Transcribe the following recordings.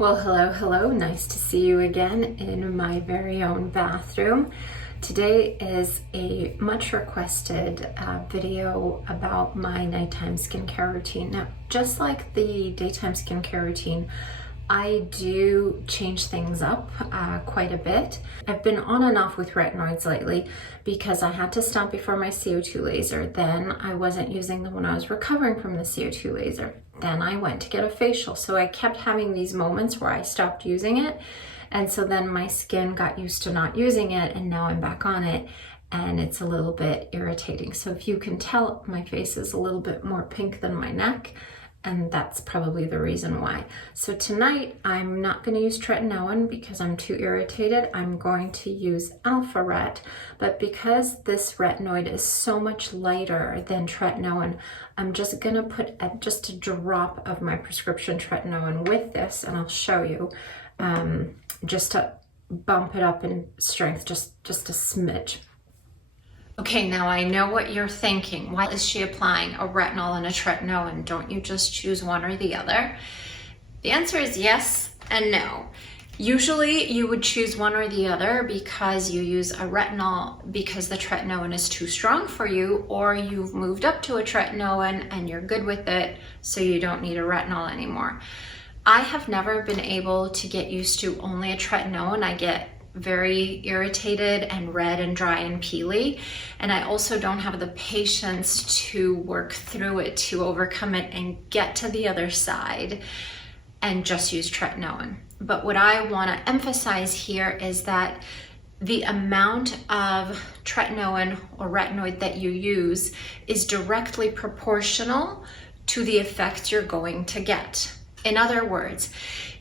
Well, hello. Nice to see you again in my very own bathroom. Today is a much requested video about my nighttime skincare routine. Now, just like the daytime skincare routine, I do change things up quite a bit. I've been on and off with retinoids lately because I had to stop before my CO2 laser. Then I wasn't using them when I was recovering from the CO2 laser. Then I went to get a facial. So I kept having these moments where I stopped using it. And so then my skin got used to not using it, and now I'm back on it and it's a little bit irritating. So if you can tell, my face is a little bit more pink than my neck, and that's probably the reason why. So tonight I'm not going to use tretinoin because I'm too irritated. I'm going to use alpha ret, but because this retinoid is so much lighter than tretinoin, I'm just going to put just a drop of my prescription tretinoin with this, and I'll show you just to bump it up in strength, just a smidge. Okay, now I know what you're thinking. Why is she applying a retinol and a tretinoin? Don't you just choose one or the other? The answer is yes and no. Usually you would choose one or the other because you use a retinol because the tretinoin is too strong for you, or you've moved up to a tretinoin and you're good with it, so you don't need a retinol anymore. I have never been able to get used to only a tretinoin. I get very irritated and red and dry and peely, and I also don't have the patience to work through it, to overcome it and get to the other side and just use tretinoin. But what I want to emphasize here is that the amount of tretinoin or retinoid that you use is directly proportional to the effects you're going to get. In other words,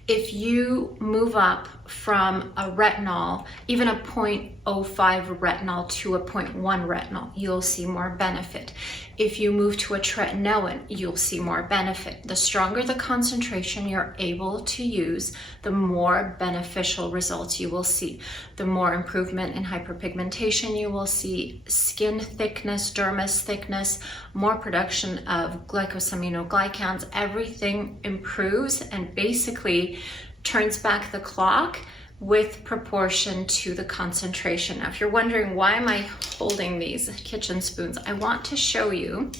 if you move up from a retinol, even a 0.05 retinol to a 0.1 retinol, you'll see more benefit. If you move to a tretinoin, you'll see more benefit. The stronger the concentration you're able to use, the more beneficial results you will see. The more improvement in hyperpigmentation you will see, skin thickness, dermis thickness, more production of glycosaminoglycans, everything improves and basically turns back the clock with proportion to the concentration. Now, if you're wondering why am I holding these kitchen spoons, I want to show you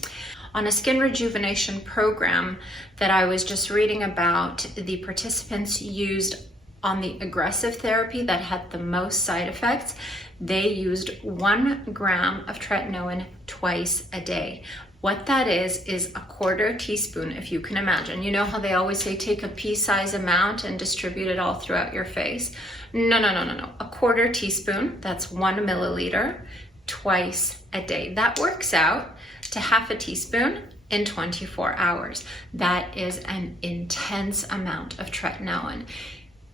on a skin rejuvenation program that I was just reading about. The participants used on the aggressive therapy that had the most side effects. They used 1 gram of tretinoin twice a day. What that is a 1/4 teaspoon, if you can imagine. You know how they always say take a pea-size amount and distribute it all throughout your face? No. A 1/4 teaspoon, that's 1 milliliter, twice a day. That works out to 1/2 teaspoon in 24 hours. That is an intense amount of tretinoin.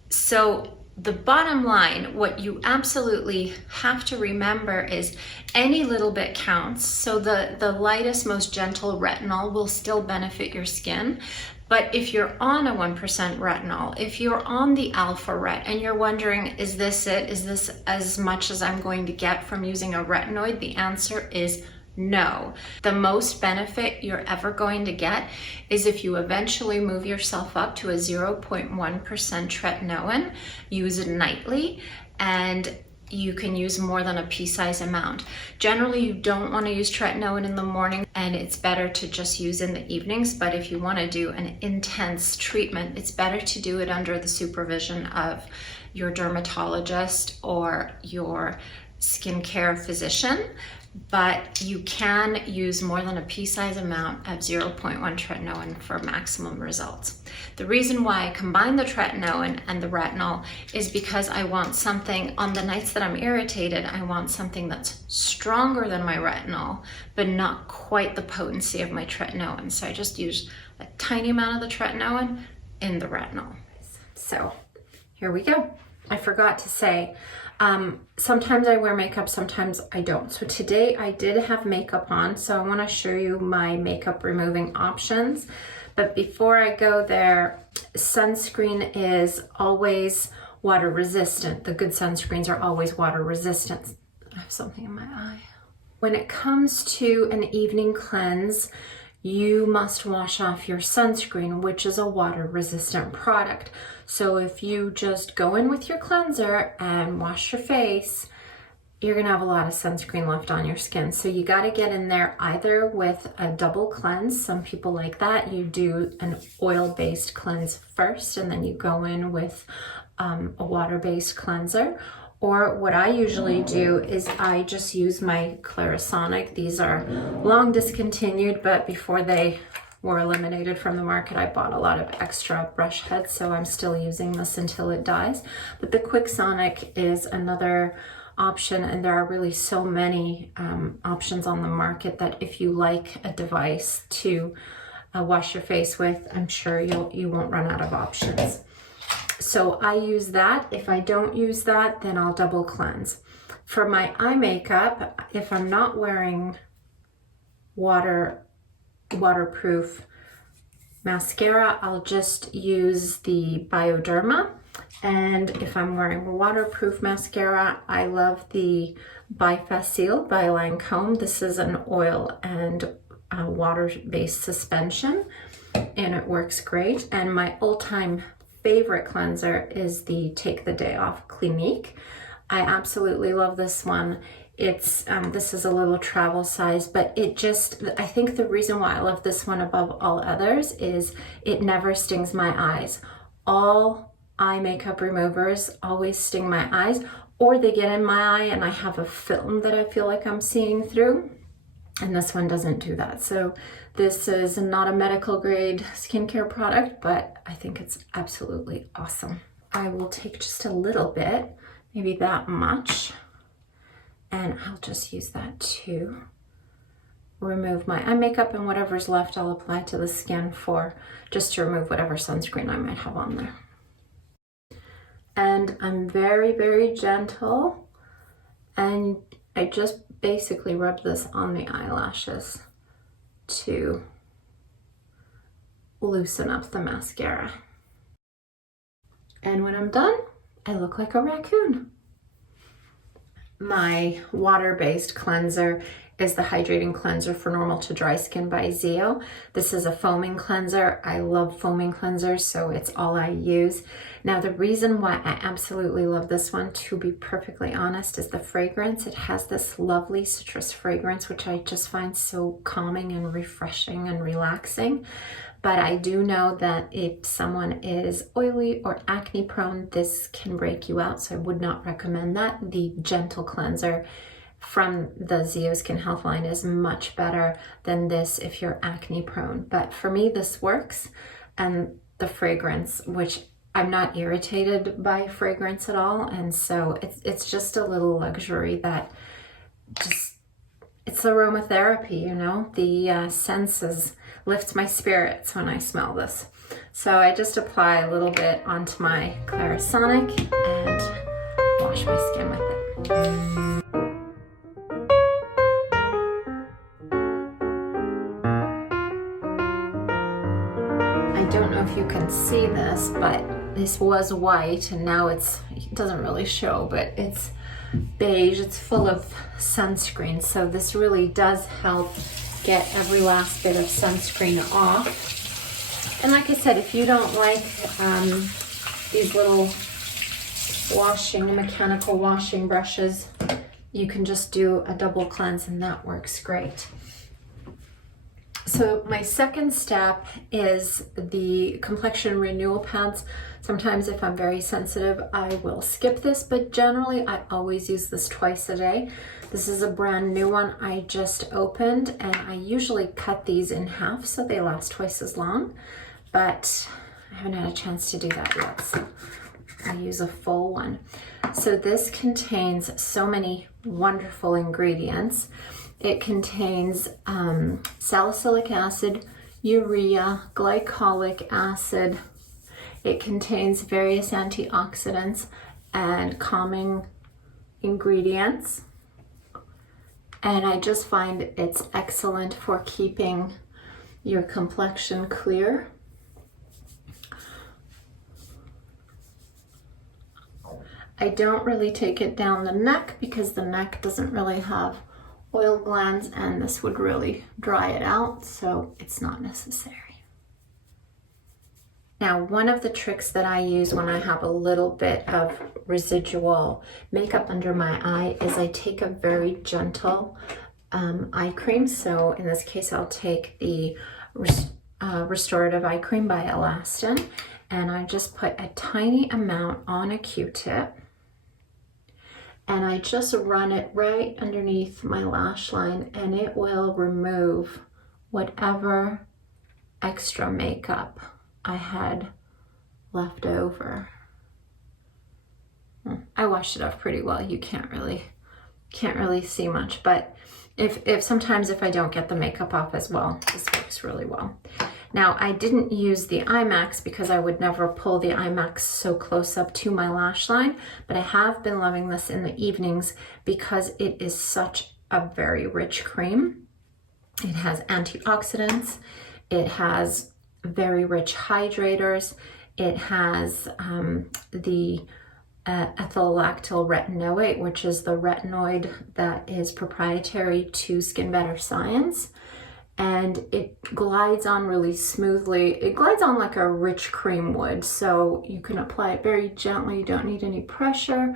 So the bottom line, what you absolutely have to remember is any little bit counts. So the lightest, most gentle retinol will still benefit your skin. But if you're on a 1% retinol, if you're on the alpha ret and you're wondering, is this it? Is this as much as I'm going to get from using a retinoid? The answer is no. The most benefit you're ever going to get is if you eventually move yourself up to a 0.1% tretinoin, use it nightly, and you can use more than a pea-size amount. Generally, you don't want to use tretinoin in the morning, and it's better to just use in the evenings. But if you want to do an intense treatment, it's better to do it under the supervision of your dermatologist or your skincare physician. But you can use more than a pea-size amount of 0.1 tretinoin for maximum results. The reason why I combine the tretinoin and the retinol is because I want something, on the nights that I'm irritated, I want something that's stronger than my retinol, but not quite the potency of my tretinoin. So I just use a tiny amount of the tretinoin in the retinol. So here we go. I forgot to say, sometimes I wear makeup, sometimes I don't. So today I did have makeup on, so I want to show you my makeup removing options. But before I go there, sunscreen is always water resistant. The good sunscreens are always water resistant. I have something in my eye. When it comes to an evening cleanse, you must wash off your sunscreen, which is a water resistant product. So if you just go in with your cleanser and wash your face, you're gonna have a lot of sunscreen left on your skin. So you gotta get in there either with a double cleanse. Some people like that. You do an oil-based cleanse first, and then you go in with a water-based cleanser. Or what I usually do is I just use my Clarisonic. These are long discontinued, but before they were eliminated from the market, I bought a lot of extra brush heads, so I'm still using this until it dies. But the Quick Sonic is another option, and there are really so many options on the market that if you like a device to wash your face with, I'm sure you won't run out of options. So I use that. If I don't use that, then I'll double cleanse. For my eye makeup, if I'm not wearing waterproof mascara, I'll just use the Bioderma. And if I'm wearing waterproof mascara, I love the Bifacil by Lancome. This is an oil and water-based suspension, and it works great. And my all-time favorite cleanser is the Take the Day Off Clinique. I absolutely love this one. It's this is a little travel size, but I think the reason why I love this one above all others is it never stings my eyes. All eye makeup removers always sting my eyes, or they get in my eye and I have a film that I feel like I'm seeing through. And this one doesn't do that. So this is not a medical grade skincare product, but I think it's absolutely awesome. I will take just a little bit, maybe that much, and I'll just use that to remove my eye makeup, and whatever's left I'll apply to the skin just to remove whatever sunscreen I might have on there. And I'm very, very gentle, and I just basically rub this on the eyelashes to loosen up the mascara. And when I'm done, I look like a raccoon. My water-based cleanser is the Hydrating Cleanser for Normal to Dry Skin by Zio. This is a foaming cleanser. I love foaming cleansers, so it's all I use. Now, the reason why I absolutely love this one, to be perfectly honest, is the fragrance. It has this lovely citrus fragrance, which I just find so calming and refreshing and relaxing. But I do know that if someone is oily or acne prone, this can break you out, so I would not recommend that. The gentle cleanser from the Zio Skin Health line is much better than this if you're acne prone. But for me, this works. And the fragrance, which I'm not irritated by fragrance at all, and so it's just a little luxury that it's aromatherapy, you know? The senses lifts my spirits when I smell this. So I just apply a little bit onto my Clarisonic and wash my skin with it. I don't know if you can see this, but this was white and now it doesn't really show, but it's beige. It's full of sunscreen, so this really does help get every last bit of sunscreen off. And like I said, if you don't like these little mechanical washing brushes, you can just do a double cleanse and that works great. So my second step is the complexion renewal pads. Sometimes if I'm very sensitive, I will skip this, but generally I always use this twice a day. This is a brand new one I just opened, and I usually cut these in half so they last twice as long, but I haven't had a chance to do that yet, so I use a full one. So this contains so many wonderful ingredients. It contains salicylic acid, urea, glycolic acid. It contains various antioxidants and calming ingredients. And I just find it's excellent for keeping your complexion clear. I don't really take it down the neck because the neck doesn't really have oil glands, and this would really dry it out, so it's not necessary. Now, one of the tricks that I use when I have a little bit of residual makeup under my eye is I take a very gentle eye cream. So in this case, I'll take the Restorative Eye Cream by Elastin, and I just put a tiny amount on a Q-tip, and I just run it right underneath my lash line, and it will remove whatever extra makeup I had left over. I washed it off pretty well. You can't really see much, but if sometimes if I don't get the makeup off as well, this works really well. Now, I didn't use the IMAX because I would never pull the IMAX so close up to my lash line, but I have been loving this in the evenings because it is such a very rich cream. It has antioxidants, it has very rich hydrators, it has the ethyl-lactyl retinoid, which is the retinoid that is proprietary to Skin Better Science, and it glides on really smoothly. It glides on like a rich cream would, so you can apply it very gently. You don't need any pressure,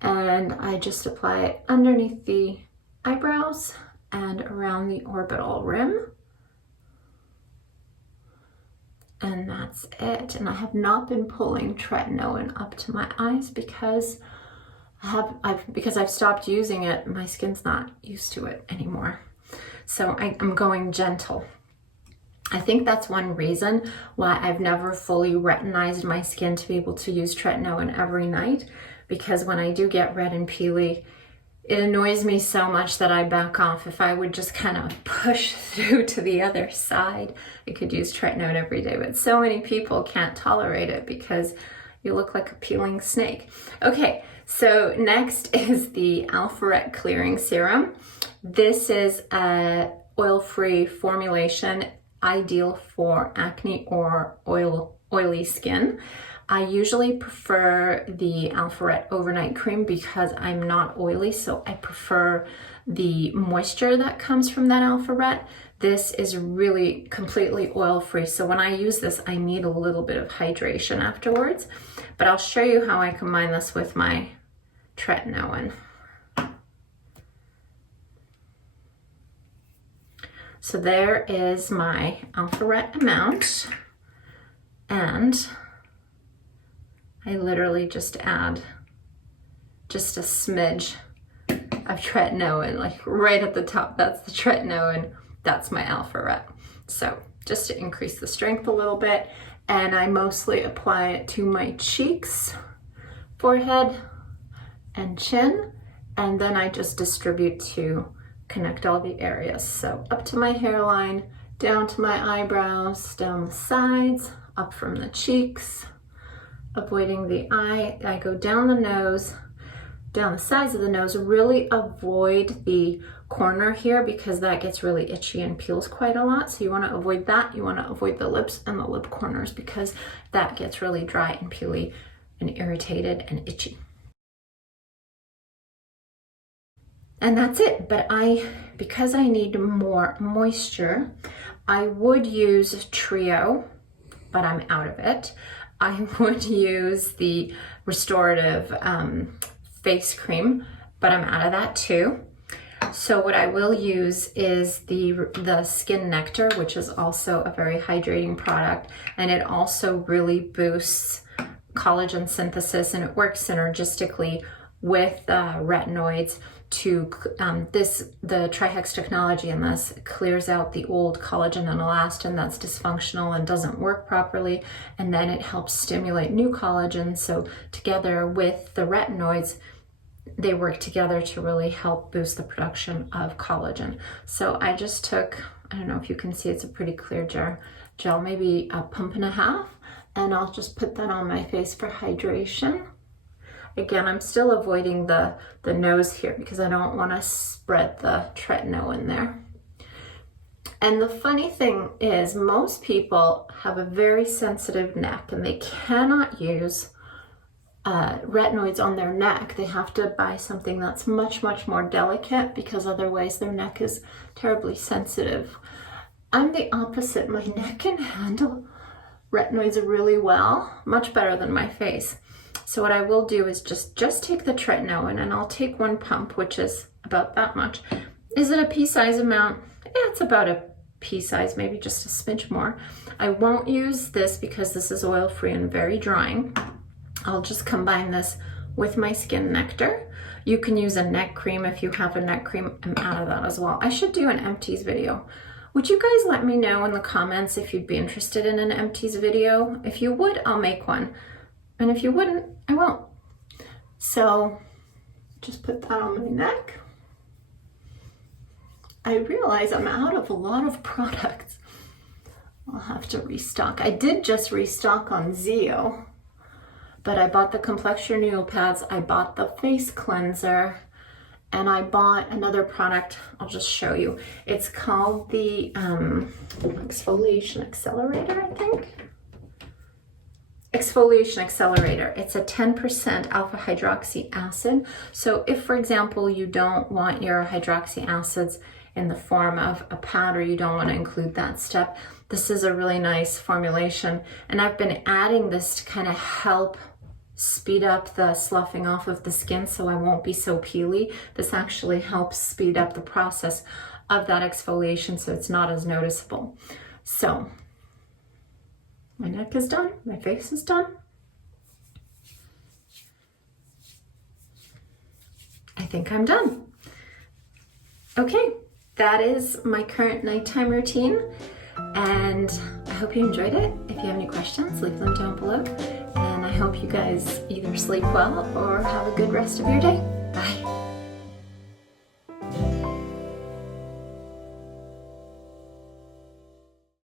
and I just apply it underneath the eyebrows and around the orbital rim. And that's it. And I have not been pulling tretinoin up to my eyes because I've stopped using it. My skin's not used to it anymore. So I'm going gentle. I think that's one reason why I've never fully retinized my skin to be able to use tretinoin every night, because when I do get red and peely, it annoys me so much that I back off. If I would just kind of push through to the other side, I could use tretinoin every day, but so many people can't tolerate it because you look like a peeling snake. Okay, so next is the Alpha-Ret Clearing Serum. This is a oil-free formulation, ideal for acne or oily skin. I usually prefer the Alpha-Ret Overnight Cream because I'm not oily, so I prefer the moisture that comes from that Alpha-Ret. This is really completely oil-free, so when I use this, I need a little bit of hydration afterwards. But I'll show you how I combine this with my tretinoin. So there is my Alpha-Ret amount, and I literally just add just a smidge of tretinoin, like right at the top. That's the tretinoin, that's my Alpha-Ret. So just to increase the strength a little bit, and I mostly apply it to my cheeks, forehead, and chin, and then I just distribute to connect all the areas. So up to my hairline, down to my eyebrows, down the sides, up from the cheeks, avoiding the eye. I go down the nose, down the sides of the nose. Really avoid the corner here because that gets really itchy and peels quite a lot. So you want to avoid that. You want to avoid the lips and the lip corners because that gets really dry and peely and irritated and itchy. And that's it. But because I need more moisture, I would use Trio, but I'm out of it. I would use the restorative face cream, but I'm out of that too. So what I will use is the Skin Nectar, which is also a very hydrating product, and it also really boosts collagen synthesis, and it works synergistically with retinoids to the trihex technology in this clears out the old collagen and elastin that's dysfunctional and doesn't work properly, and then it helps stimulate new collagen. So together with the retinoids, they work together to really help boost the production of collagen. So I just took, I don't know if you can see, it's a pretty clear gel, maybe a pump and a half, and I'll just put that on my face for hydration. Again, I'm still avoiding the nose here because I don't want to spread the tretinoin there. And the funny thing is, most people have a very sensitive neck and they cannot use retinoids on their neck. They have to buy something that's much, much more delicate because otherwise their neck is terribly sensitive. I'm the opposite. My neck can handle retinoids really well, much better than my face. So what I will do is just take the tretinoin, and I'll take 1 pump, which is about that much. Is it a pea-size amount? Yeah, it's about a pea size, maybe just a smidge more. I won't use this because this is oil-free and very drying. I'll just combine this with my skin nectar. You can use a neck cream if you have a neck cream. I'm out of that as well. I should do an empties video. Would you guys let me know in the comments if you'd be interested in an empties video? If you would, I'll make one. And if you wouldn't, I won't. So just put that on my neck. I realize I'm out of a lot of products. I'll have to restock. I did just restock on Zeo, but I bought the complexion renewal pads, I bought the face cleanser, and I bought another product. I'll just show you. It's called the exfoliation accelerator, I think. Exfoliation accelerator. It's a 10% alpha hydroxy acid. So if, for example, you don't want your hydroxy acids in the form of a powder, you don't want to include that step, this is a really nice formulation. And I've been adding this to kind of help speed up the sloughing off of the skin so I won't be so peely. This actually helps speed up the process of that exfoliation so it's not as noticeable. So my neck is done, my face is done. I think I'm done. Okay, that is my current nighttime routine, and I hope you enjoyed it. If you have any questions, leave them down below, and I hope you guys either sleep well or have a good rest of your day.